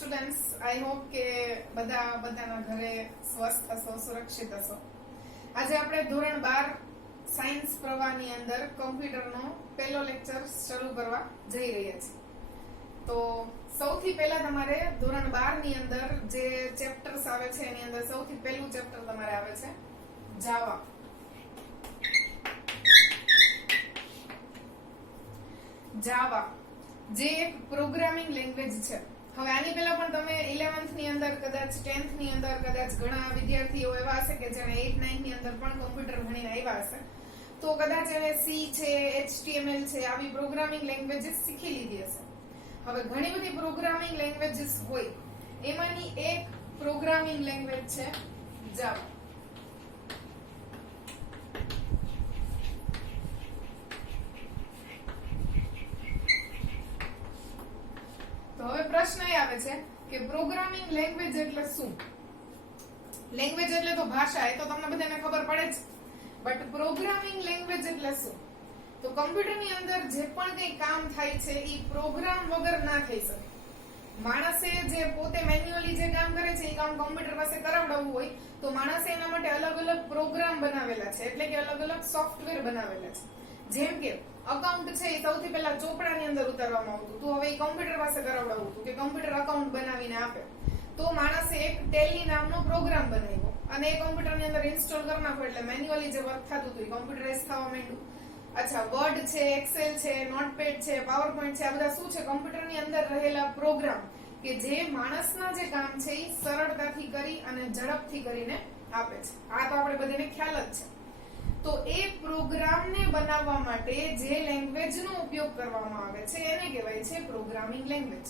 Students, I hope કે બધાના ઘરે સ્વસ્થ હશો, સુરક્ષિત હશો. આજે આપણે ધોરણ 12 સાયન્સ પ્રવાહની અંદર કમ્પ્યુટરનો પહેલો લેક્ચર શરૂ કરવા જઈ રહ્યા છીએ. તો સૌથી પહેલા તમારે ધોરણ 12 ની અંદર જે ચેપ્ટર્સ આવે છે એની અંદર સૌથી પહેલું ચેપ્ટર તમારે આવે છે જાવા. જાવા જે એક પ્રોગ્રામિંગ લેંગ્વેજ છે. હવે આની પહેલા પણ તમે 11th ની અંદર, કદાચ 10th ની અંદર, કદાચ ઘણા વિદ્યાર્થીઓ એવા હશે કે જેણે 8, 9 ની અંદર પણ કમ્પ્યુટર ભણીને આવ્યા હશે, તો કદાચ એને સી છે, HTML છે, આવી પ્રોગ્રામિંગ લેંગ્વેજીસ શીખી લીધી હશે. હવે ઘણી બધી પ્રોગ્રામિંગ લેંગ્વેજીસ હોય, એમાંની એક પ્રોગ્રામિંગ લેંગ્વેજ છે જાવા. તો હવે પ્રશ્ન એ આવે છે કે પ્રોગ્રામિંગ લેંગ્વેજ એટલે શું? લેંગ્વેજ એટલે તો ભાષા, એ તો તમને બધાને ખબર પડે જ, બટ પ્રોગ્રામિંગ લેંગ્વેજ એટલે શું? તો કમ્પ્યુટરની અંદર જે પણ કંઈ કામ થાય છે એ પ્રોગ્રામ વગર ના થઈ શકે. માણસે જે પોતે મેન્યુઅલી જે કામ કરે છે એ કામ કમ્પ્યુટર પાસે કરાવડાવવું હોય તો માણસે એના માટે અલગ અલગ પ્રોગ્રામ બનાવેલા છે, એટલે કે અલગ અલગ સોફ્ટવેર બનાવેલા છે. જેમ કે અકાઉન્ટ છે એ સૌથી પહેલા ચોપડાની અંદર ઉતારવામાં આવતું, તો હવે એ કમ્પ્યુટર પાસે કરાવડાવવું હતું કે કમ્પ્યુટર અકાઉન્ટ બનાવીને આપે. તો માણસે એક ટેલી નામનો પ્રોગ્રામ બનાવ્યો અને એ કમ્પ્યુટરની અંદર ઇન્સ્ટોલ કરી નાખો એટલે મેન્યુઅલી જે વર્ક થતું હતું એ કમ્પ્યુટરાઇઝ થવા માંડ્યું. અચ્છા, વર્ડ છે, એક્સેલ છે, નોટપેડ છે, પાવરપોઈન્ટ છે, આ બધા શું છે? કમ્પ્યુટરની અંદર રહેલા પ્રોગ્રામ કે જે માણસના જે કામ છે એ સરળતાથી કરી અને ઝડપથી કરીને આપે છે. આ તો આપણે બધાને ખ્યાલ જ છે. તો એ પ્રોગ્રામને બનાવવા માટે જે લેંગ્વેજનો ઉપયોગ કરવામાં આવે છે એને કહેવાય છે પ્રોગ્રામિંગ લેંગ્વેજ.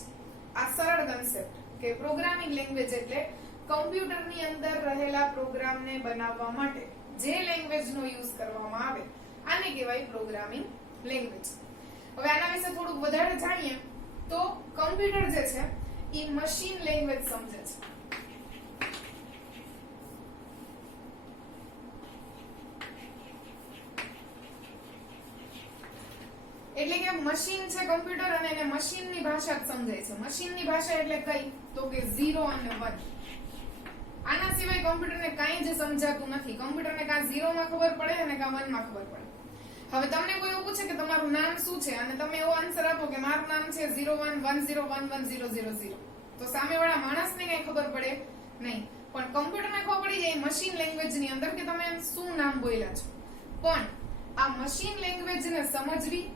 આ સરળ કન્સેપ્ટ કે પ્રોગ્રામિંગ લેંગ્વેજ એટલે કમ્પ્યુટરની અંદર રહેલા પ્રોગ્રામને બનાવવા માટે જે લેંગ્વેજનો યુઝ કરવામાં આવે આને કહેવાય પ્રોગ્રામિંગ લેંગ્વેજ. હવે આના વિશે થોડુંક વધારે જાણીએ તો કમ્પ્યુટર જે છે એ મશીન લેંગ્વેજ સમજે છે. એટલે કે મશીન છે કમ્પ્યુટર અને એને મશીનની ભાષા જ સમજાય છે. મશીનની ભાષા એટલે કઈ? તો કે 0 અને 1. આના સિવાય કમ્પ્યુટરને કાંઈ જ સમજાતું નથી. કમ્પ્યુટરને કાં 0 માં ખબર પડે અને કાં 1 માં ખબર પડે. હવે તમને કોઈ એવું પૂછે કે તમારું નામ શું છે અને તમે એવો આન્સર આપો કે મારું નામ છે 0110110000, તો સામેવાળા માણસને કઈ ખબર પડે નહીં, પણ કમ્પ્યુટરને ખબર પડી જાય મશીન લેંગ્વેજની અંદર કે તમે શું નામ બોલ્યા છો. પણ આ મશીન લેંગ્વેજને સમજવી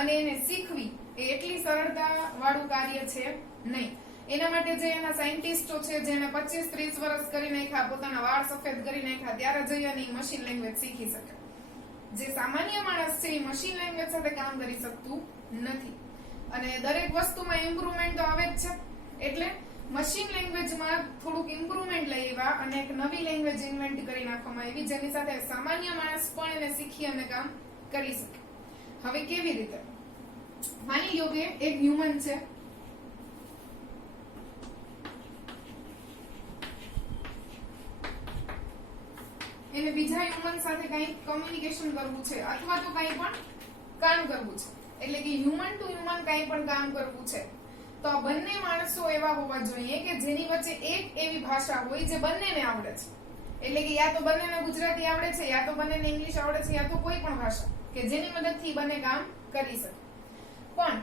અને એને શીખવી એ એટલી સરળતા વાળું કાર્ય છે નહીં. એના માટે જે એના સાયન્ટિસ્ટો છે જેને 25-30 વર્ષ કરી નાખ્યા, પોતાના વાળ સફેદ કરી નાખ્યા, ત્યારે જઈ અને મશીન લેંગ્વેજ શીખી શકે. જે સામાન્ય માણસ છે એ મશીન લેંગ્વેજ સાથે કામ કરી શકતું નથી. અને દરેક વસ્તુમાં ઇમ્પ્રુવમેન્ટ તો આવે જ છે, એટલે મશીન લેંગ્વેજમાં થોડુંક ઇમ્પ્રુવમેન્ટ લઈ આવ્યા અને એક નવી લેંગ્વેજ ઇન્વેન્ટ કરી નાખવામાં આવી જેની સાથે સામાન્ય માણસ પણ એને શીખી અને કામ કરી શકે. હવે કેવી રીતે? માની લો કે એક હ્યુમન છે, એને બીજા હ્યુમન સાથે કંઈ કમ્યુનિકેશન કરવું છે અથવા તો કંઈ પણ કામ કરવું છે, એટલે કે હ્યુમન ટુ હ્યુમન કંઈ પણ કામ કરવું છે, તો આ બંને માણસો એવા હોવા જોઈએ કે જેની વચ્ચે એક એવી ભાષા હોય જે બંનેને આવડે છે. એટલે કે યા તો બંનેને ગુજરાતી આવડે છે, યા તો બંનેને ઇંગ્લિશ આવડે છે, યા તો કોઈ પણ ભાષા કે જેની મદદથી બંને કામ કરી શકે. પણ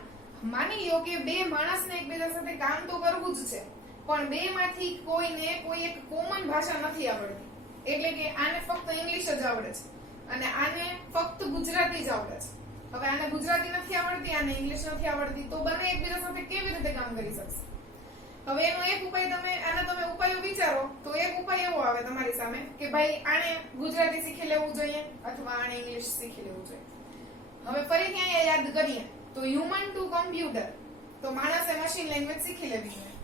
માની લો કે બે માણસને એકબીજા સાથે કામ તો કરવું જ છે, પણ બે માંથી કોઈને કોઈ એક કોમન ભાષા નથી આવડતી. એટલે કે આને ફક્ત ઇંગ્લિશ જ આવડે છે અને આને ફક્ત ગુજરાતી જ આવડે છે. હવે આને ગુજરાતી નથી આવડતી, આને ઇંગ્લિશ નથી આવડતી, તો બંને એકબીજા સાથે કેવી રીતે કામ કરી શકશે? હવે એનો એક ઉપાય તમે ઉપાયો વિચારો તો એક ઉપાય એવો આવે તમારી સામે કે ભાઈ આને ગુજરાતી શીખી લેવું જોઈએ અથવા આને ઇંગ્લિશ શીખી લેવું જોઈએ. હવે ફરીથી અહીંયા યાદ કરીએ તો હ્યુમન ટુ કમ્પ્યુટર, તો માણસે મશીન લેંગ્વેજ શીખી લેવી જોઈએ.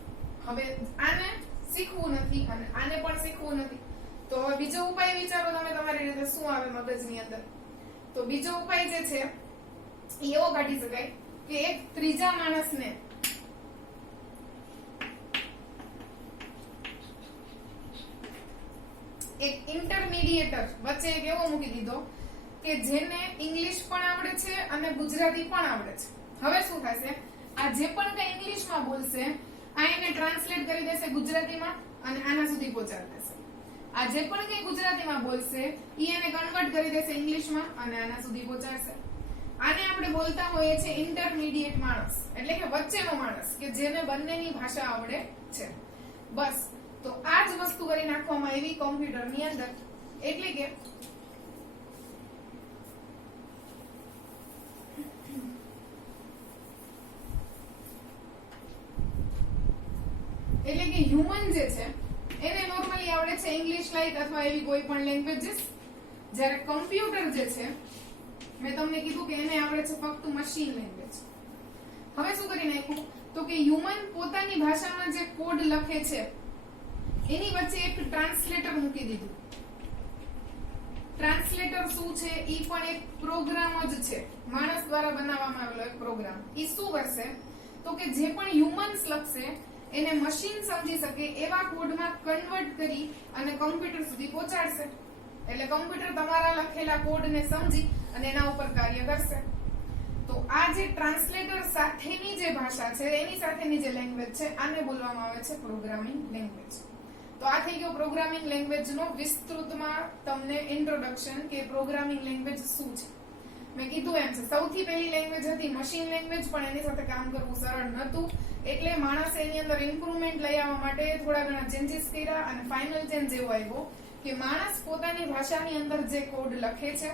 હવે આને શીખવું નથી અને આને પણ શીખવું નથી, તો હવે બીજો ઉપાય વિચારો તમે તમારી રીતે શું આવે મગજની અંદર. તો બીજો ઉપાય જે છે એવો કાઢી શકાય કે એક ત્રીજા માણસને એક ઇન્ટરમીડિયેટર વચ્ચે એક એવો મૂકી દીધો કે જેને ઇંગ્લિશ પણ આવડે છે અને ગુજરાતી પણ આવડે છે. હવે શું થશે? આ જે પણ કઈ ઇંગ્લિશમાં બોલશે આ એને ટ્રાન્સલેટ કરી દેશે ગુજરાતીમાં અને આના સુધી પહોંચાડી દેશે. આ જે પણ કંઈ ગુજરાતીમાં બોલશે ઈ એને કન્વર્ટ કરી દેશે ઇંગ્લિશમાં અને આના સુધી પહોંચાડશે. આને આપણે બોલતા હોઈએ છે ઇન્ટરમીડિયેટ માણસ, એટલે કે વચ્ચેનો માણસ કે જેને બંનેની ભાષા આવડે છે. બસ તો આ જ વસ્તુ કરી નાખવામાં આવી કોમ્પ્યુટરની અંદર. એટલે કે હ્યુમન જે છે એને નોર્મલી આવડે છે ઇંગ્લિશ લાઈક અથવા એવી કોઈ પણ લેંગ્વેજીસ, જ્યારે કમ્પ્યુટર જે છે મેં તમને કીધું કે એને આવડે છે ફક્ત મશીન લેંગ્વેજ. હવે શું કરી નાખ્યું તો કે હ્યુમન પોતાની ભાષામાં જે કોડ લખે છે એની વચ્ચે એક ટ્રાન્સલેટર મૂકી દીધું. ટ્રાન્સલેટર શું છે? ઈ પણ એક પ્રોગ્રામ જ છે, માણસ દ્વારા બનાવવામાં આવેલો એક પ્રોગ્રામ. ઈ શું કરશે તો કે જે પણ હ્યુમન્સ લખશે એને મશીન સમજી શકે એવા કોડમાં કન્વર્ટ કરી અને કમ્પ્યુટર સુધી પહોંચાડશે. એટલે કમ્પ્યુટર તમારા લખેલા કોડને સમજી અને એના ઉપર કાર્ય કરશે. તો આ જે ટ્રાન્સલેટર સાથેની જે ભાષા છે એની સાથેની જે લેંગ્વેજ છે આને બોલવામાં આવે છે પ્રોગ્રામિંગ લેંગ્વેજ. તો આ થઈ ગયો પ્રોગ્રામિંગ લેંગ્વેજનો વિસ્તૃતમાં તમને ઇન્ટ્રોડક્શન કે પ્રોગ્રામિંગ લેંગ્વેજ શું છે. મેં કીધું એમ છે સૌથી પહેલી લેંગ્વેજ હતી મશીન લેંગ્વેજ, પણ એની સાથે કામ કરવું સરળ નહોતું. એટલે માણસે એની અંદર ઇમ્પ્રુવમેન્ટ લઈ આવવા માટે થોડા ઘણા ચેન્જીસ કર્યા અને ફાઇનલ ચેન્જ એવો આવ્યો કે માણસ પોતાની ભાષાની અંદર જે કોડ લખે છે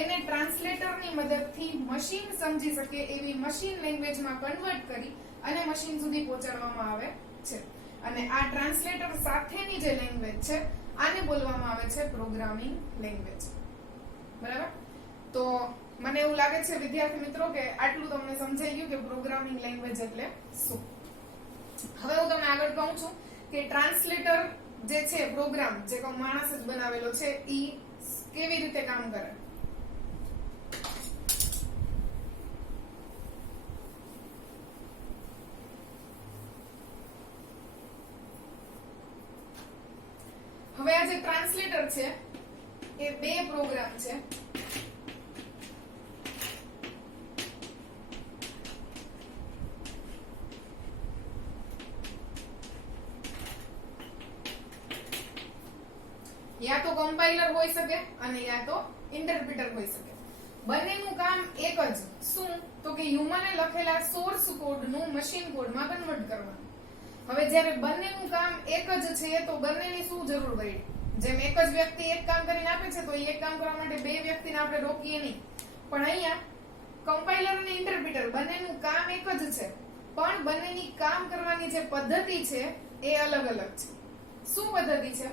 એને ટ્રાન્સલેટરની મદદથી મશીન સમજી શકે એવી મશીન લેંગ્વેજમાં કન્વર્ટ કરી અને મશીન સુધી પહોંચાડવામાં આવે છે. અને આ ટ્રાન્સલેટર સાથેની જે લેંગ્વેજ છે આને બોલવામાં આવે છે પ્રોગ્રામિંગ લેંગ્વેજ. બરાબર? તો મને એવું લાગે છે વિદ્યાર્થી મિત્રો કે આટલું તમને સમજાઈ ગયું કે પ્રોગ્રામિંગ લેંગ્વેજ એટલે શું. હવે હું તમને આગળ કહું છું કે ટ્રાન્સલેટર જે છે પ્રોગ્રામ જે માણસ જ બનાવેલો છે ઈ કેવી રીતે કામ કરે. હવે આ જે ટ્રાન્સલેટર છે એ બે પ્રોગ્રામ છે. યા તો કમ્પાઇલર હોઈ શકે અને યા તો ઇન્ટરપ્રિટર હોઈ શકે. બંનેનું કામ એક જ. શું? તો કે હ્યુમને લખેલા સોર્સ કોડનું મશીન કોડમાં કન્વર્ટ કરવાનું. હવે જ્યારે બંનેનું કામ એક જ છે તો બંનેની શું જરૂર પડી? જેમ એક જ વ્યક્તિ એક કામ કરીને આપે છે તો એ એક કામ કરવા માટે બે વ્યક્તિને આપણે રોકીએ નહીં. પણ અહીંયા કમ્પાઇલર અને ઇન્ટરપ્રિટર બંનેનું કામ એક જ છે, પણ બંનેની કામ કરવાની જે પદ્ધતિ છે એ અલગ અલગ છે. શું પદ્ધતિ છે?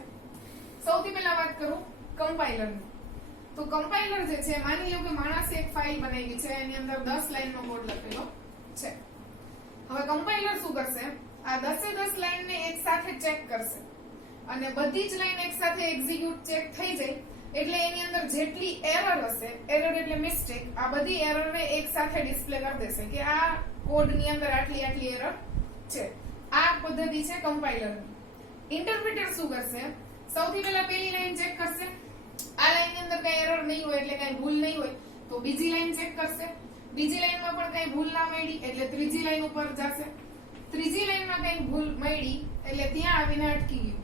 સૌથી પહેલા વાત કરું કમ્પાઇલરની. તો કમ્પાઇલર જે છે માની લો કે માણસે એક ફાઇલ બનાવી છે એની અંદર 10 લાઈનનો કોડ લખેલો છે. હવે કમ્પાઇલર શું કરશે? આ 10 લાઈનને એક સાથે ચેક કરશે અને બધી જ લાઈન એક સાથે એક્ઝિક્યુટ ચેક થઈ જાય એટલે એની અંદર જેટલી એરર હશે, એરર એટલે મિસ્ટેક, આ બધી એરરને એક સાથે ડિસ્પ્લે કરી દેશે કે આ કોડની અંદર આટલી આટલી એરર છે. આ પદ્ધતિ છે કમ્પાઇલરની. ઇન્ટરપ્રિટર શું કરશે? સૌથી પહેલા પહેલી લાઈન ચેક કરશે. આ લાઈનની અંદર કઈ એરર નહીં હોય એટલે કઈ ભૂલ નહીં હોય તો બીજી લાઈન ચેક કરશે. બીજી લાઈનમાં પણ કઈ ભૂલ ના મળી એટલે ત્રીજી લાઈન ઉપર જશે. ત્રીજી લાઈનમાં કઈ ભૂલ મળી એટલે ત્યાં આવીને અટકી ગયું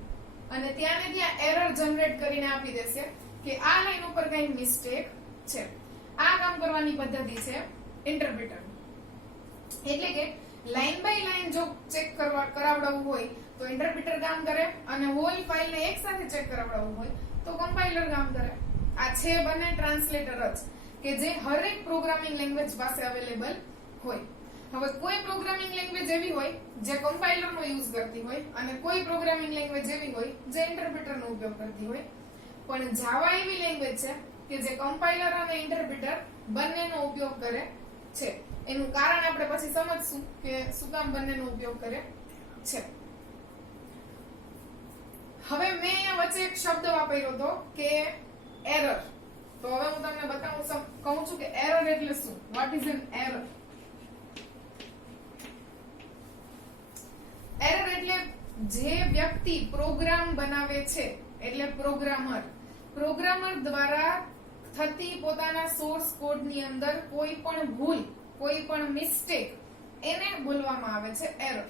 અને ત્યાં ને ત્યાં એરર જનરેટ કરીને આપી દેશે કે આ લાઈન ઉપર કઈ મિસ્ટેક છે. આ કામ કરવાની પદ્ધતિ છે ઇન્ટરપ્રિટર. એટલે કે લાઈન બાય લાઈન જો ચેક કરાવડાવવું હોય તો ઇન્ટરપ્રિટર કામ કરે અને હોલ ફાઇલને એક સાથે ચેક કરાવડાવવું હોય તો કમ્પાઇલર કામ કરે. આ છે બંને ટ્રાન્સલેટર જ કે જે હરેક પ્રોગ્રામિંગ લેંગ્વેજ પાસે અવેલેબલ હોય. હવે કોઈ પ્રોગ્રામિંગ લેંગ્વેજ એવી હોય જે કમ્પાઇલરનો યુઝ કરતી હોય અને કોઈ પ્રોગ્રામિંગ લેંગ્વેજ એવી હોય જે ઇન્ટરપ્રિટરનો ઉપયોગ કરતી હોય. પણ જાવા એવી લેંગ્વેજ છે કે જે કમ્પાઇલર અને ઇન્ટરપ્રિટર બંનેનો ઉપયોગ કરે છે. એનું કારણ આપણે પછી સમજશું કે શું કામ બંનેનો ઉપયોગ કરે છે. હવે મેં અહીંયા વચ્ચે એક શબ્દ વાપર્યો હતો કે એરર. તો હવે હું તમને બતાવું કહું છું કે એરર એટલે શું. What is an error? Error એટલે જે વ્યક્તિ પ્રોગ્રામ બનાવે છે એટલે પ્રોગ્રામર દ્વારા થતી પોતાના સોર્સ કોડની અંદર કોઈ પણ ભૂલ, કોઈ પણ મિસ્ટેક એને બોલવામાં આવે છે એરર.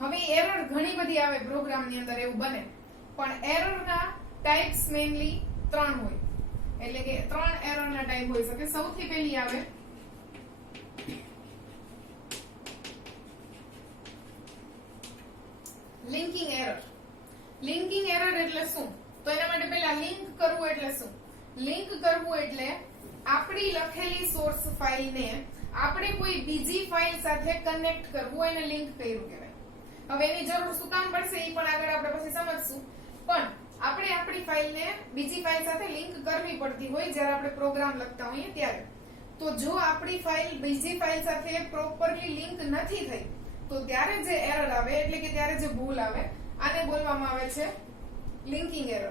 હવે એરર ઘણી બધી આવે પ્રોગ્રામની અંદર, એવું બને, પણ એરરના ટાઈપ્સ મેઇનલી 3 હોય, એટલે કે 3 એરરના ટાઈપ હોઈ શકે. સૌથી પહેલી આવે લિંકિંગ એરર. લિંકિંગ એરર એટલે શું? તો એના માટે પહેલા લિંક કરવું એટલે શું? લિંક કરવું એટલે આપણી લખેલી સોર્સ ફાઇલને આપણે કોઈ બીજી ફાઇલ સાથે કનેક્ટ કરવું, એને લિંક કર્યું કહેવાય. હવે એની જરૂર શું કામ પડશે એ પણ આગળ આપણે પછી સમજશું, પણ આપણે આપણી ફાઇલને બીજી ફાઇલ સાથે લિંક કરવી પડતી હોય જ્યારે આપણે પ્રોગ્રામ લખતા હોઈએ ત્યારે. તો જો આપણી ફાઇલ બીજી ફાઇલ સાથે પ્રોપરલી લિંક નથી થઈ તો ત્યારે જે એરર આવે, એટલે કે ત્યારે જે ભૂલ આવે, આને બોલવામાં આવે છે લિંકિંગ એરર.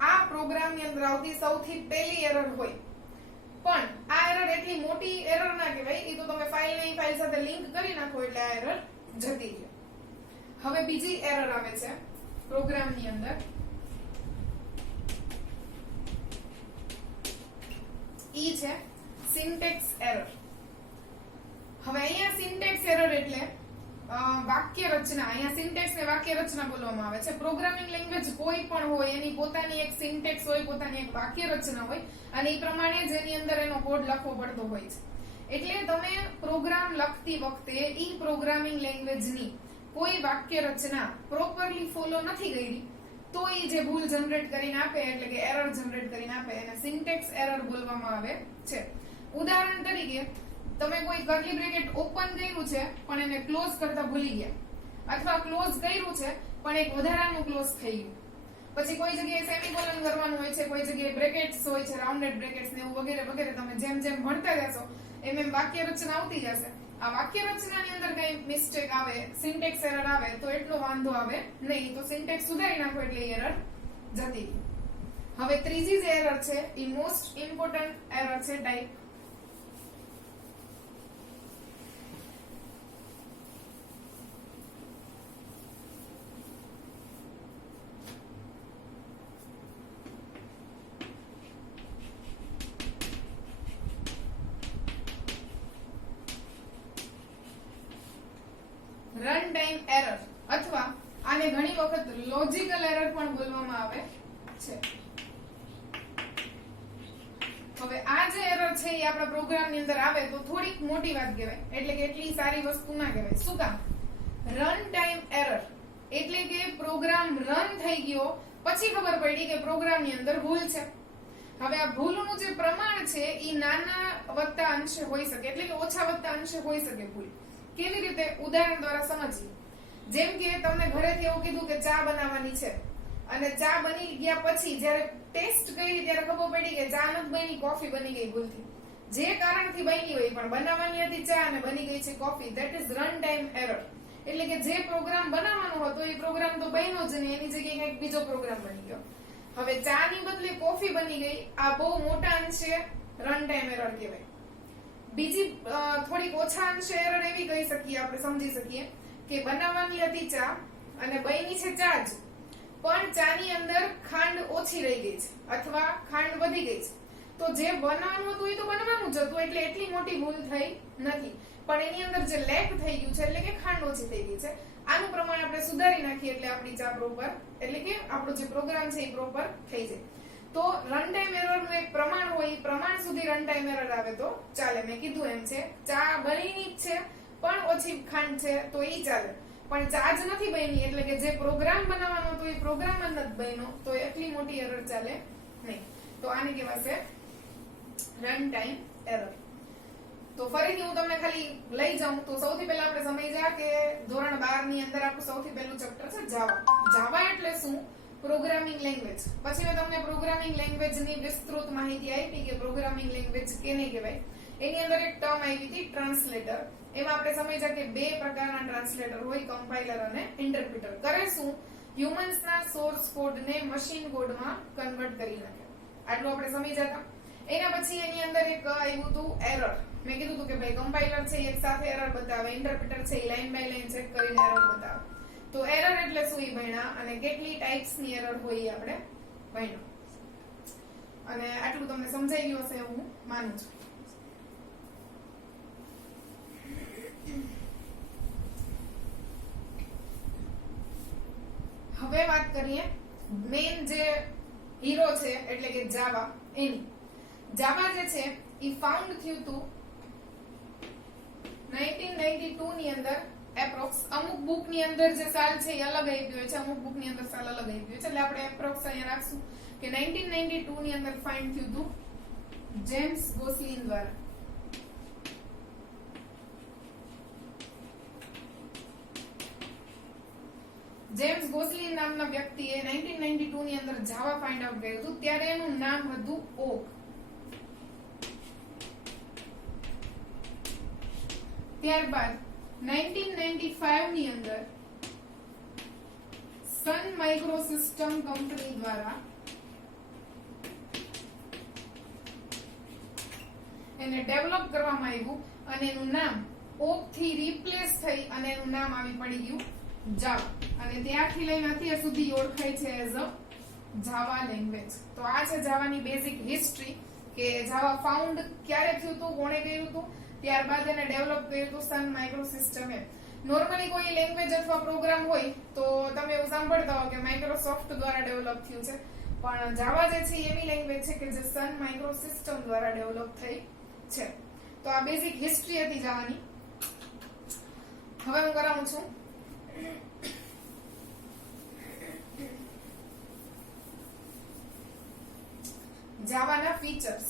આ પ્રોગ્રામની અંદર આવતી સૌથી પહેલી એરર હોય, પણ આ એરર એટલી મોટી એરર ના કહેવાય, એ તો તમે ફાઇલ સાથે લિંક કરી નાખો એટલે આ એરર જતી રહે. હવે બીજી એરર આવે છે પ્રોગ્રામની અંદર, ઈ છે સિન્ટેક્સ એરર. હવે અહીંયા સિન્ટેક્સ એરર એટલે વાક્ય રચના. અહીંયા સિન્ટેક્સ ને વાક્ય રચના બોલવામાં આવે છે. પ્રોગ્રામિંગ લેંગ્વેજ કોઈ પણ હોય એની પોતાની એક સિન્ટેક્સ હોય, પોતાની એક વાક્ય રચના હોય, અને એ પ્રમાણે જ એની અંદર એનો કોડ લખવો પડતો હોય છે. એટલે તમે પ્રોગ્રામ લખતી વખતે ઈ પ્રોગ્રામિંગ લેંગ્વેજની કોઈ વાક્ય રચના પ્રોપરલી ફોલો નથી કરી તો એ જે ભૂલ જનરેટ કરીને આપે, એટલે કે એરર જનરેટ કરીને આપે, એને સિન્ટેક્સ એરર બોલવામાં આવે છે. ઉદાહરણ તરીકે તમે કોઈ કર્લી બ્રેકેટ ઓપન કર્યું છે પણ એને ક્લોઝ કરતા ભૂલી ગયા, અથવા ક્લોઝ કર્યું છે પણ એક વધારાનું ક્લોઝ થઈ ગયું. પછી કોઈ જગ્યાએ સેમિકોલન કરવાનું હોય છે, કોઈ જગ્યાએ બ્રેકેટ્સ હોય છે, રાઉન્ડેડ બ્રેકેટ્સ ને એવું વગેરે વગેરે. તમે જેમ જેમ ભણતા જશો એમ એમ વાક્ય રચના આવતી જશે. આ વાક્ય રચનાની અંદર કઈ મિસ્ટેક આવે, સિન્ટેક્સ એરર આવે તો એટલો વાંધો આવે નહીં, તો સિન્ટેક્સ સુધારી નાખો એટલે એરર જતી રહી. હવે ત્રીજી જે એરર છે એ મોસ્ટ ઇમ્પોર્ટન્ટ એરર છે, ટાઈપ રન ટાઈમ એરર, અથવા આને ઘણી વખત લોજિકલ એરર પણ બોલવામાં આવે છે. હવે આ જે એરર છે એ આપણા પ્રોગ્રામની અંદર આવે તો થોડીક મોટી વાત કહેવાય, એટલે કે એટલી સારી વસ્તુ ના કહેવાય. શું કામ? રન ટાઈમ એરર એટલે કે પ્રોગ્રામ રન થઈ ગયો પછી ખબર પડી કે પ્રોગ્રામની અંદર ભૂલ છે. હવે આ ભૂલનું જે પ્રમાણ છે એ નાના વત્તા અંશે હોઈ શકે, એટલે કે ઓછા વત્તા અંશે હોઈ શકે ભૂલ. કેવી રીતે? ઉદાહરણ દ્વારા સમજીએ. જેમ કે તમને ઘરેથી એવું કીધું કે ચા બનાવવાની છે, અને ચા બની ગયા પછી જ્યારે ટેસ્ટ કરી ત્યારે ખબર પડી કે ચા નથી બની, કોફી બની ગઈ ભૂલથી. જે કારણથી બની હોય પણ બનાવવાની હતી ચા અને બની ગઈ છે coffee, that is run time error. એટલે કે જે પ્રોગ્રામ બનાવવાનો હતો એ પ્રોગ્રામ તો બન્યો જ નહીં, એની જગ્યાએ કંઈક બીજો પ્રોગ્રામ બની ગયો. હવે ચા ની બદલે કોફી બની ગઈ, આ બહુ મોટા અંશે રન ટાઈમ એરર કહેવાય. બીજી થોડીક ઓછા અંશે એરર એવી કહી શકીએ, આપણે સમજી શકીએ કે બનાવવાની હતી ચા અને બની છે ચા જ, પણ ચાની અંદર ખાંડ ઓછી રહી ગઈ છે અથવા ખાંડ વધી ગઈ છે. તો જે બનાવવાનું હતું એ તો બનવાનું જ હતું, એટલે એટલી મોટી ભૂલ થઈ નથી, પણ એની અંદર જે લેક થઈ ગયું છે, એટલે કે ખાંડ ઓછી થઈ ગઈ છે. આનું પ્રમાણ આપણે સુધારી નાખીએ એટલે આપણી ચા પ્રોપર, એટલે કે આપણો જે પ્રોગ્રામ છે એ પ્રોપર થઈ જાય. તો રન ટાઈમ એરર નું એક પ્રમાણ હોય, એ પ્રમાણ સુધી રન ટાઈમ એરર આવે તો ચાલે. મેં કીધું એમ છે ચા બની જ છે પણ ઓછી ખાંડ છે તો એ ચાલે, પણ ચા જ નથી બની એટલે કે જે પ્રોગ્રામ બનાવવાનો હતો એ પ્રોગ્રામ જ નથી બન્યો તો એટલી મોટી એરર ચાલે નહીં. તો આને કહેવાશે રન ટાઈમ એરર. તો ફરીથી હું તમને ખાલી લઈ જાઉં તો સૌથી પહેલા આપણે સમજ્યા કે ધોરણ 12 ની અંદર આપણું સૌથી પહેલું ચેપ્ટર છે જાવા. જાવા એટલે શું? Programming language. પછી મેં તમને પ્રોગ્રામિંગ લેંગ્વેજ ની વિસ્તૃત માહિતી આપી કે પ્રોગ્રામિંગ લેંગ્વેજ કેને કહેવાય. એની અંદર એક ટર્મ આવી હતી ટ્રાન્સલેટર. એમાં આપણે સમજ્યા કે બે પ્રકારના ટ્રાન્સલેટર હોય, કમ્પાઇલર અને ઇન્ટરપ્રિટર. કરે શું? હ્યુમન્સના સોર્સ કોડને મશીન કોડમાં કન્વર્ટ કરી નાખે. આટલું આપણે સમજ્યા હતા. એના પછી એની અંદર એક આવ્યું હતું એરર. મેં કીધું હતું કે ભાઈ કમ્પાઇલર છે એક સાથે એરર બતાવે, ઇન્ટરપ્રિટર છે એ લાઈન બાય લાઈન ચેક કરીને એરર બતાવે. તો એરર એટલે શું એ ભણ્યા, અને કેટલી ટાઈપ્સ ની એરર હોય એ આપણે ભણ્યા. અને આટલું તમને સમજાઈ ગયું હશે એવું હું માનું છું. હવે વાત કરીએ મેઇન જે હીરો છે એટલે કે જાવા એની. જાવા જે છે ઈ ફાઉન્ડ થયું હતું 1992 ની અંદર એપ્રોક્સ. અમુક બુક ની અંદર જે સાલ છે એ અલગ આવી ગયો છે, અમુક બુક ની અંદર સાલ અલગ આવી ગયો છે, એટલે આપણે એપ્રોક્સ અહીંયા રાખશું કે 1992 ની અંદર ફાઇન્ડ થયું હતું જેમ્સ ગોસલિન દ્વારા. જેમ્સ ગોસલિન નામના વ્યક્તિએ 1992 ની અંદર જાવા ફાઇન્ડ આઉટ કર્યું હતું. ત્યારે એનું નામ હતું ઓક. ત્યારબાદ 1995 ની અંદર સન માઇક્રોસિસ્ટમ કંપની દ્વારા એને ડેવલપ કરવામાં આવ્યું અને એનું નામ ઓક થી રિપ્લેસ થઈ અને એનું નામ આવી પડી ગયું જાવા. અને ત્યારથી લઈને અત્યાર સુધી ઓળખાય છે એઝ અ જાવા લેંગ્વેજ. તો આ છે જાવાની બેઝિક હિસ્ટ્રી કે જાવા ફાઉન્ડ ક્યારે થયું હતું, કોણે કર્યું હતું, ત્યારબાદ એને ડેવલપ કર્યું હતું સન માઇક્રોસિસ્ટમે. નોર્મલી કોઈ લેંગ્વેજ અથવા પ્રોગ્રામ હોય તો તમે એવું સાંભળતા હો કે માઇક્રોસોફ્ટ દ્વારા ડેવલપ થયું છે, પણ જાવા જે છે એવી લેંગ્વેજ છે કે જે સન માઇક્રોસિસ્ટમ દ્વારા ડેવલપ થઈ છે. તો આ બેઝિક હિસ્ટ્રી હતી જાવાની. હવે હું કરાવું છું જાવાના ફીચર્સ.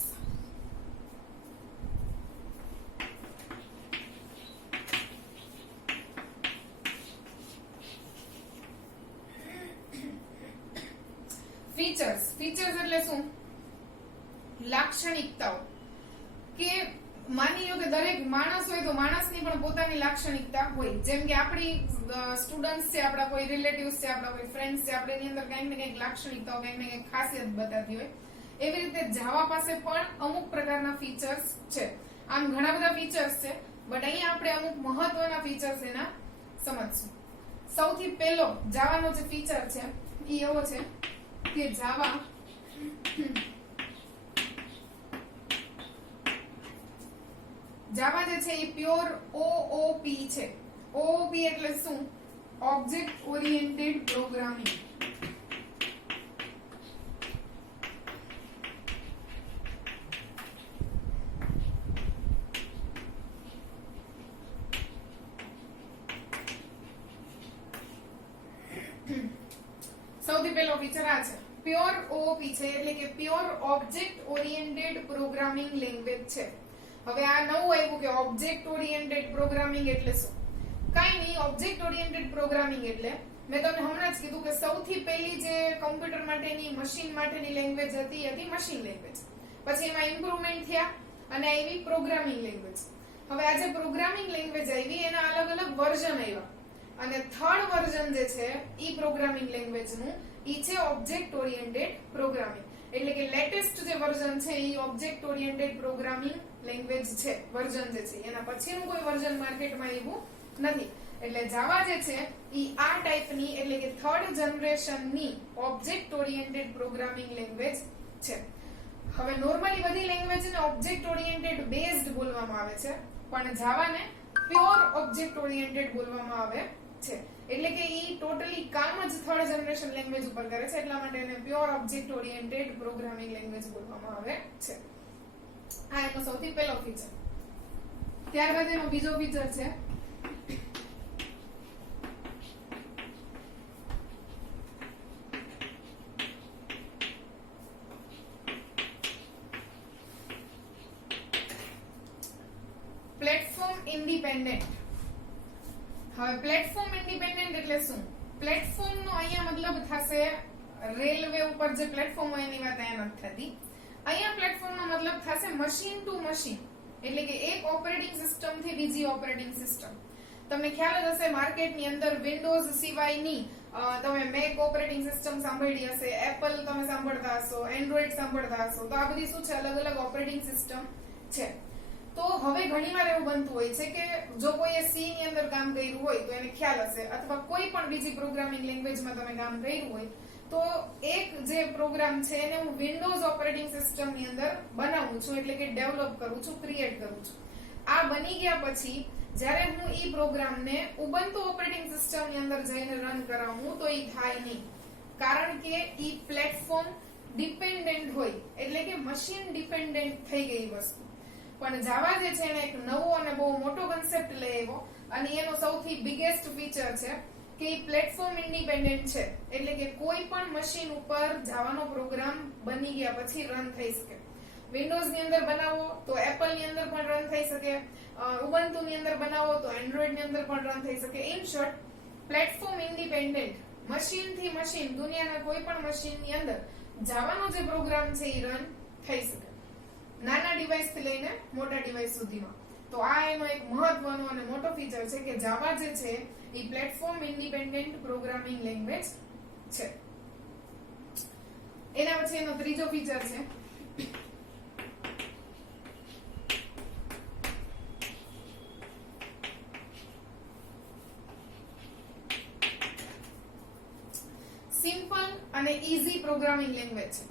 ફીચર્સ એટલે શું? લાક્ષણિકતાઓ. કે માની લો કે દરેક માણસ હોય તો માણસની પણ પોતાની લાક્ષણિકતા હોય. જેમ કે આપણી સ્ટુડન્ટ્સ છે, આપણા કોઈ રિલેટિવ્સ છે, આપણા કોઈ ફ્રેન્ડ્સ છે, આપણે એની અંદર કંઈક ને કંઈક લાક્ષણિકતાઓ, કંઈક ને કંઈક ખાસિયત બતાવતી હોય. એવી રીતે જાવા પાસે પણ અમુક પ્રકારના ફીચર્સ છે. આમ ઘણા બધા ફીચર્સ છે, બટ અહીંયા આપણે અમુક મહત્વના ફીચર્સ એના સમજશું. સૌથી પહેલો જાવાનો જે ફીચર છે એ એવો છે કે જાવા જે છે એ પ્યોર OOP છે. OOP એટલે શું? Object oriented programming. સૌથી પહેલો ફીચર આ છે, પ્યોર OOP છે, એટલે કે pure object oriented programming language છે. હવે આ નવું આવ્યું કે ઓબ્જેક્ટ ઓરિએન્ટેડ પ્રોગ્રામિંગ એટલે શું? કાઈ નહીં. ઓબ્જેક્ટ ઓરિએન્ટેડ પ્રોગ્રામિંગ એટલે મેં તમને હમણાં જ કીધું કે સૌથી પહેલી જે કમ્પ્યુટર માટેની, મશીન માટેની લેંગ્વેજ હતી મશીન લેંગ્વેજ. પછી એમાં ઇમ્પ્રુવમેન્ટ થયા અને આવી પ્રોગ્રામિંગ લેંગ્વેજ. હવે આ જે પ્રોગ્રામિંગ લેંગ્વેજ આવી એના અલગ અલગ વર્ઝન આવ્યા અને થર્ડ વર્ઝન જે છે ઈ પ્રોગ્રામિંગ લેંગ્વેજનું ઈ છે ઓબ્જેક્ટ ઓરિએન્ટેડ પ્રોગ્રામિંગ. એટલે કે લેટેસ્ટ જે વર્ઝન છે ઈ ઓબ્જેક્ટ ઓરિએન્ટેડ પ્રોગ્રામિંગ લેંગ્વેજ છે, વર્ઝન જે છે. એના પછીનું કોઈ વર્ઝન માર્કેટમાં આવ્યું નથી. એટલે જાવા જે છે ઈ આ ટાઈપની એટલે કે થર્ડ જનરેશનની ઓબ્જેક્ટ ઓરિએન્ટેડ પ્રોગ્રામિંગ લેંગ્વેજ છે. હવે નોર્મલી બધી લેંગ્વેજને ઓબ્જેક્ટ ઓરિએન્ટેડ બેઝડ બોલવામાં આવે છે, પણ જાવાને પ્યોર ઓબ્જેક્ટ ઓરિએન્ટેડ બોલવામાં આવે છે. એટલે કે ઈ ટોટલી કામ જ થર્ડ જનરેશન લેંગ્વેજ ઉપર કરે છે, એટલા માટે એને pure object oriented programming language બોલવામાં આવે છે. આ એનો સૌથી પહેલો ફીચર. ત્યારબાદ એનો બીજો ફીચર છે પ્લેટફોર્મ ઇન્ડિપેન્ડન્ટ. હવે પ્લેટફોર્મ ઇન્ડિપેન્ડન્ટ એટલે શું? પ્લેટફોર્મ નો અહીંયા મતલબ થશે રેલવે ઉપર જે પ્લેટફોર્મ હોય એની વાત અહીંયા નથી થતી. અહીંયા પ્લેટફોર્મ નો મતલબ થશે મશીન ટુ મશીન. એટલે કે એક ઓપરેટિંગ સિસ્ટમ થી બીજી ઓપરેટિંગ સિસ્ટમ. તમને ખ્યાલ જ હશે માર્કેટની અંદર વિન્ડોઝ સિવાયની તમે મેક ઓપરેટિંગ સિસ્ટમ સાંભળી હશે, એપલ તમે સાંભળતા હશો, એન્ડ્રોઇડ સાંભળતા હશો. તો આ બધી શું છે? અલગ અલગ ઓપરેટિંગ સિસ્ટમ છે. તો હવે ઘણીવાર એવું બનતું હોય છે કે જો કોઈએ સી ની અંદર કામ કર્યું હોય તો એને ખ્યાલ હશે, અથવા કોઈ પણ બીજી પ્રોગ્રામિંગ લેંગ્વેજમાં તમે કામ કર્યું હોય તો એક જે પ્રોગ્રામ છે એને હું વિન્ડોઝ ઓપરેટિંગ સિસ્ટમ ની અંદર બનાવું છું, એટલે કે ડેવલપ કરું છું, ક્રિએટ કરું છું. આ બની ગયા પછી જ્યારે હું ઈ પ્રોગ્રામને ઉબુન્ટુ ઓપરેટિંગ સિસ્ટમ ની અંદર જઈને રન કરાવું તો ઈ થાય નહીં, કારણ કે ઈ પ્લેટફોર્મ ડિપેન્ડન્ટ હોય, એટલે કે મશીન ડિપેન્ડન્ટ થઈ ગઈ વસ્તુ. પણ જાવા જે છે એને એક નવો અને બહુ મોટો કન્સેપ્ટ લઈ આવ્યો, અને એનો સૌથી બિગેસ્ટ ફીચર છે કે ઈ પ્લેટફોર્મ ઇન્ડિપેન્ડન્ટ છે, એટલે કે કોઈ પણ મશીન ઉપર જાવાનો પ્રોગ્રામ બની ગયા પછી રન થઈ શકે. વિન્ડોઝ ની અંદર બનાવો તો એપલ ની અંદર પણ રન થઈ શકે, ઉબુન્ટુ ની અંદર બનાવો તો એન્ડ્રોઇડ ની અંદર પણ રન થઈ શકે. In short, platform independent, machine થી મશીન, દુનિયાના કોઈ પણ મશીન ની અંદર જાવાનો જે પ્રોગ્રામ છે એ રન થઈ શકે, નાના ડિવાઇસ થી લઈને મોટા ડિવાઇસ સુધીમાં. તો આ એનો એક મહત્વનો અને મોટો ફીચર છે કે જાવા જે છે એ પ્લેટફોર્મ ઇન્ડિપેન્ડન્ટ પ્રોગ્રામિંગ લેંગ્વેજ છે. એના પછી એનો ત્રીજો ફીચર છે સિમ્પલ અને ઈઝી પ્રોગ્રામિંગ લેંગ્વેજ છે.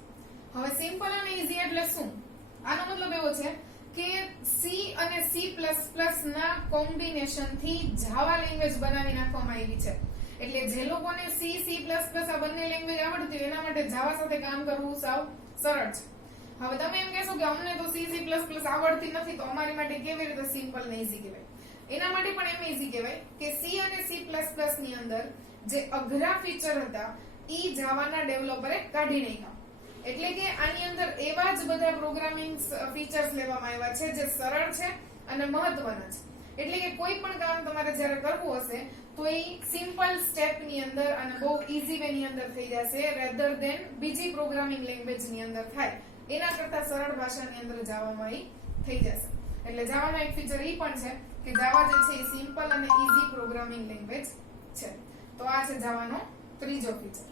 હવે સિમ્પલ અને ઈઝી એટલે શું? આનો મતલબ એવો છે કે સી અને સી પ્લસ પ્લસ ના કોમ્બિનેશન થી જાવા લેંગ્વેજ બનાવી નાખવામાં આવી છે. એટલે જે લોકોને સી, સી પ્લસ પ્લસ આ બંને લેંગ્વેજ આવડતી હોય એના માટે જાવા સાથે કામ કરવું સાવ સરળ છે. હવે તમે એમ કહેશો કે અમને તો સી, સી પ્લસ પ્લસ આવડતી નથી, તો અમારી માટે કેવી રીતે સિમ્પલ ને ઈઝી કહેવાય? એના માટે પણ એમ ઈઝી કહેવાય કે સી અને સી પ્લસ પ્લસ ની અંદર જે અઘરા ફીચર હતા ઈ જાવાના ડેવલપરે કાઢી નાખ્યા. એટલે કે આની અંદર એવા જ બધા પ્રોગ્રામિંગ ફીચર્સ લેવામાં આવ્યા છે જે સરળ છે અને મહત્વના છે. એટલે કે કોઈ પણ કામ તમારે જ્યારે કરવું હશે તો એ સિમ્પલ સ્ટેપ ની અંદર અને બહુ ઈઝી વે ની અંદર થઈ જશે, રેધર ધેન બીજી પ્રોગ્રામિંગ લેંગ્વેજ ની અંદર થાય એના કરતા સરળ ભાષાની અંદર જાવામાં એ થઈ જશે. એટલે જાવાનો એક ફીચર એ પણ છે કે જાવા જે છે એ સિમ્પલ અને ઈઝી પ્રોગ્રામિંગ લેંગ્વેજ છે. તો આ છે જાવાનો ત્રીજો ફીચર.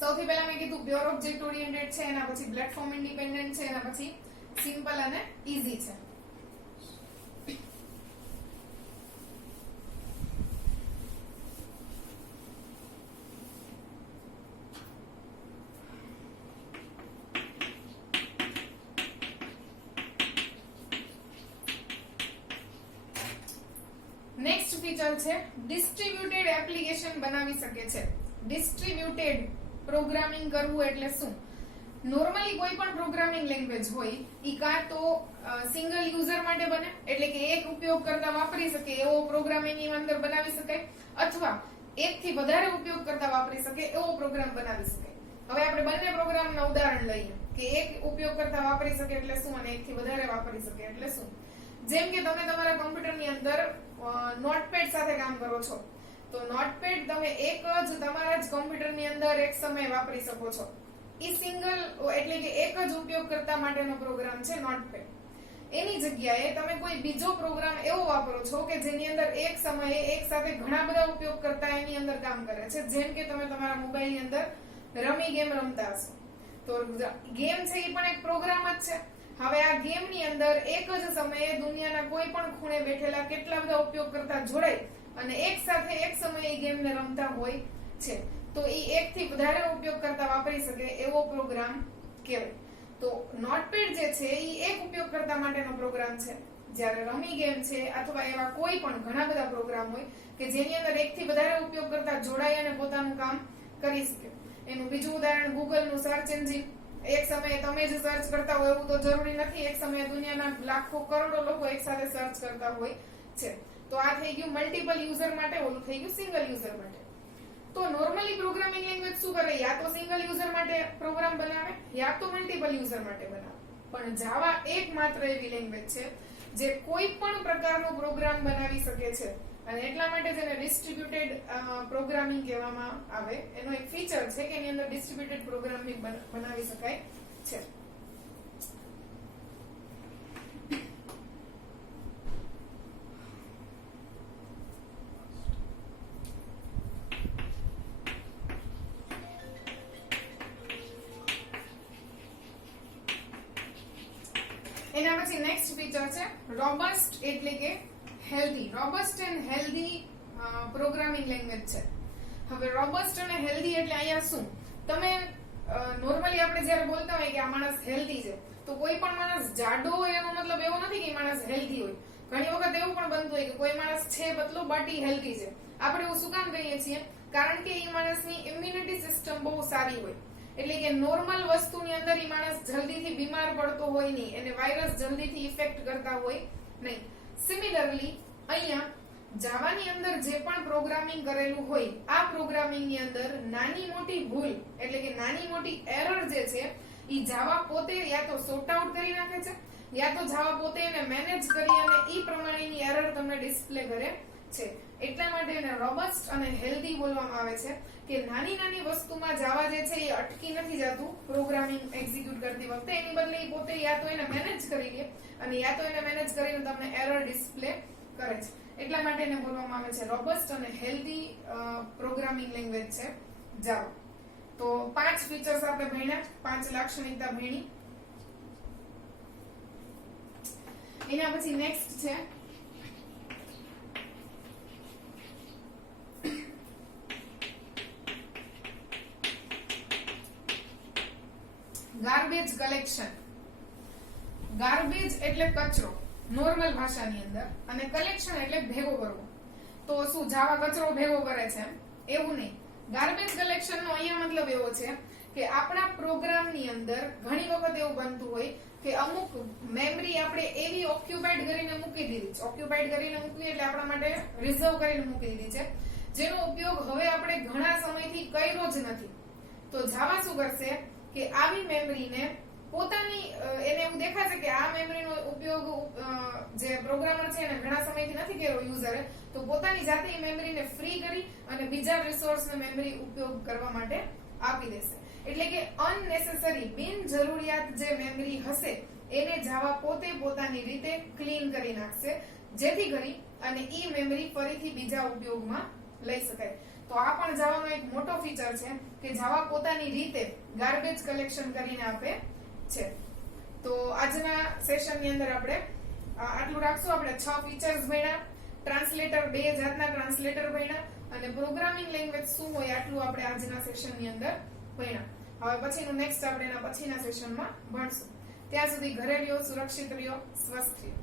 સૌથી પહેલા મેં કીધું પ્યોર ઓબ્જેક્ટ ઓરિએન્ટેડ છે, એના પછી પ્લેટફોર્મ ઇન્ડિપેન્ડન્ટ છે, એના પછી સિમ્પલ અને ઈઝી છે. નેક્સ્ટ ફીચર છે ડિસ્ટ્રીબ્યુટેડ એપ્લિકેશન બનાવી શકે છે. ડિસ્ટ્રીબ્યુટેડ પ્રોગ્રામિંગ કરવું એટલે શું? નોર્મલી કોઈ પણ પ્રોગ્રામિંગ લેંગ્વેજ હોય ઈ કાં તો સિંગલ યુઝર માટે બને, એટલે કે એક ઉપયોગકર્તા વાપરી શકે એવો પ્રોગ્રામ એની અંદર બનાવી શકાય, અથવા એકથી વધારે ઉપયોગકર્તા વાપરી શકે એવો પ્રોગ્રામ બનાવી શકાય. હવે આપણે બંને પ્રોગ્રામના ઉદાહરણ લઈએ કે એક ઉપયોગકર્તા વાપરી શકે એટલે શું અને એકથી વધારે વાપરી શકે એટલે શું. જેમ કે તમે તમારા કોમ્પ્યુટરની અંદર નોટપેડ સાથે કામ કરો છો, તો નોટપેડ તમે એક જ તમારા જ કોમ્પ્યુટરની અંદર એક સમયે વાપરી શકો છો. ઈ સિંગલ એટલે કે એક જ ઉપયોગકર્તા માટેનો પ્રોગ્રામ છે નોટપેડ. એની જગ્યાએ તમે કોઈ બીજો પ્રોગ્રામ એવો વાપરો છો કે જેની અંદર એક સમયે એક સાથે ઘણા બધા ઉપયોગકર્તા એની અંદર કામ કરે છે. જેમ કે તમે તમારા મોબાઈલની અંદર રમી ગેમ રમતા હશો, તો ગેમ છે એ પણ એક પ્રોગ્રામ જ છે. હવે આ ગેમની અંદર એક જ સમયે દુનિયાના કોઈ પણ ખૂણે બેઠેલા કેટલા બધા ઉપયોગકર્તા જોડાય અને એક સાથે એક સમયે ગેમને રમતા હોય છે, તો એ એકથી વધારે ઉપયોગકર્તા વાપરી શકે એવો પ્રોગ્રામ કહેવાય. તો નોટપેડ જે છે એ એક ઉપયોગકર્તા માટેનો પ્રોગ્રામ છે, જ્યારે રમી ગેમ છે અથવા એવા કોઈ પણ ઘણા બધા પ્રોગ્રામ હોય કે જેની અંદર એકથી વધારે ઉપયોગકર્તા જોડાય અને પોતાનું કામ કરી શકે. એનું બીજું ઉદાહરણ ગૂગલનું સર્ચ એન્જિન. એક સમયે તમે જ સર્ચ કરતા હોય એવું તો જરૂરી નથી, એક સમયે દુનિયાના લાખો કરોડો લોકો એક સાથે સર્ચ કરતા હોય છે. તો આ થઈ ગયું મલ્ટિપલ યુઝર માટે, ઓલું થઈ ગયું સિંગલ યુઝર માટે. તો નોર્મલી પ્રોગ્રામિંગ લેંગ્વેજ શું કરે? યા તો સિંગલ યુઝર માટે પ્રોગ્રામ બનાવે યા તો મલ્ટિપલ યુઝર માટે બનાવે. પણ જાવા એકમાત્ર એવી લેંગ્વેજ છે જે કોઈ પણ પ્રકારનો પ્રોગ્રામ બનાવી શકે છે, અને એટલા માટે જેને ડિસ્ટ્રીબ્યુટેડ પ્રોગ્રામિંગ કહેવામાં આવે. એનો એક ફીચર છે કે એની અંદર ડિસ્ટ્રીબ્યુટેડ પ્રોગ્રામિંગ બનાવી શકાય છે. એના પછી નેક્સ્ટ ફીચર છે રોબસ્ટ એટલે કે healthy. Robust and healthy programming language છે. હવે રોબસ્ટ અને હેલ્ધી એટલે અહીંયા શું? તમે નોર્મલી આપણે જ્યારે બોલતા હોય કે આ માણસ હેલ્ધી છે, તો કોઈ પણ માણસ જાડો હોય એનો મતલબ એવો નથી કે માણસ હેલ્ધી હોય. ઘણી વખત એવું પણ બનતું હોય કે કોઈ માણસ છે પતલો બાટી હેલ્ધી છે. આપણે એવું શું કામ કહીએ છીએ? કારણ કે એ માણસની ઇમ્યુનિટી સિસ્ટમ બહુ સારી હોય, એટલે કે નોર્મલ વસ્તુની અંદર એ માણસ જલ્દીથી બીમાર પડતો હોય નહીં, એને વાયરસ જલ્દીથી ઇફેક્ટ કરતા હોય નહીં. સિમિલરલી અહીંયા જાવાની અંદર જે પણ પ્રોગ્રામિંગ કરેલું હોય, આ પ્રોગ્રામિંગની અંદર નાની મોટી ભૂલ એટલે કે નાની મોટી એરર જે છે એ જાવા પોતે યા તો સોર્ટ આઉટ કરી નાખે છે, યા તો જાવા પોતે એને મેનેજ કરી અને ઈ પ્રમાણેની એરર તમને ડિસ્પ્લે કરે છે. એટલા માટે એને રોબસ્ટ અને હેલ્ધી બોલવામાં આવે છે કે નાની નાની વસ્તુમાં જાવા જે છે એ અટકી નથી જતું પ્રોગ્રામિંગ એક્ઝિક્યુટ કરતી વખતે, એની બદલે એ પોતે યા તો એને મેનેજ કરી લે અને યા તો એને મેનેજ કરીને તમને એરર ડિસ્પ્લે કરે છે. એટલા માટે એને બોલવામાં આવે છે રોબસ્ટ અને હેલ્ધી પ્રોગ્રામિંગ લેંગ્વેજ છે જાવા. તો 5 ફીચર્સ આપણે ભણ્યા, 5 લાક્ષણિકતા ભણી. એના પછી નેક્સ્ટ છે ગાર્બેજ કલેક્શન. ગાર્બેજ એટલે કચરો નોર્મલ ભાષાની અંદર, અને કલેક્શન એટલે ભેગો કરવો. તો શું જાવા કચરો ભેગો કરે છે? એવું નહીં. ગાર્બેજ કલેક્શન નો અહીંયા મતલબ એવો છે કે આપણા પ્રોગ્રામની અંદર ઘણી વખત એવું બનતું હોય કે અમુક મેમરી આપણે એવી ઓક્યુપાઈડ કરીને મૂકી દીધી છે. ઓક્યુપાઈડ કરીને મૂકવી એટલે આપણા માટે રિઝર્વ કરીને મૂકી દીધી છે, જેનો ઉપયોગ હવે આપણે ઘણા સમયથી કર્યો જ નથી. તો જાવા શું કરશે કે આવી મેમરીને પોતાની એને એવું દેખાશે કે આ મેમરીનો ઉપયોગ જે પ્રોગ્રામર છે એને ઘણા સમયથી નથી કર્યો યુઝરે, તો પોતાની જાતે એ મેમરીને ફ્રી કરી અને બીજા રિસોર્સને મેમરી ઉપયોગ કરવા માટે આપી દેશે. એટલે કે અનનેસેસરી બિનજરૂરિયાત જે મેમરી હશે એને જાવા પોતે પોતાની રીતે ક્લીન કરી નાખશે, જેથી કરી અને ઈ મેમરી ફરીથી બીજા ઉપયોગમાં લઈ શકાય. તો આ પણ જાવાનો એક મોટો ફીચર છે કે જાવા પોતાની રીતે ગાર્બેજ કલેક્શન કરીને આપે છે. તો આજના સેશનની અંદર આપણે આટલું રાખશું. આપણે 6 ફીચર્સ ભણ્યા, ટ્રાન્સલેટર 2 જાતના ટ્રાન્સલેટર ભણ્યા અને પ્રોગ્રામિંગ લેંગ્વેજ શું હોય આટલું આપણે આજના સેશનની અંદર ભણ્યા. હવે પછીનું નેક્સ્ટ આપણે એના પછીના સેશનમાં ભણશું. ત્યાં સુધી ઘરે રહ્યો, સુરક્ષિત રહ્યો, સ્વસ્થ રહ્યો.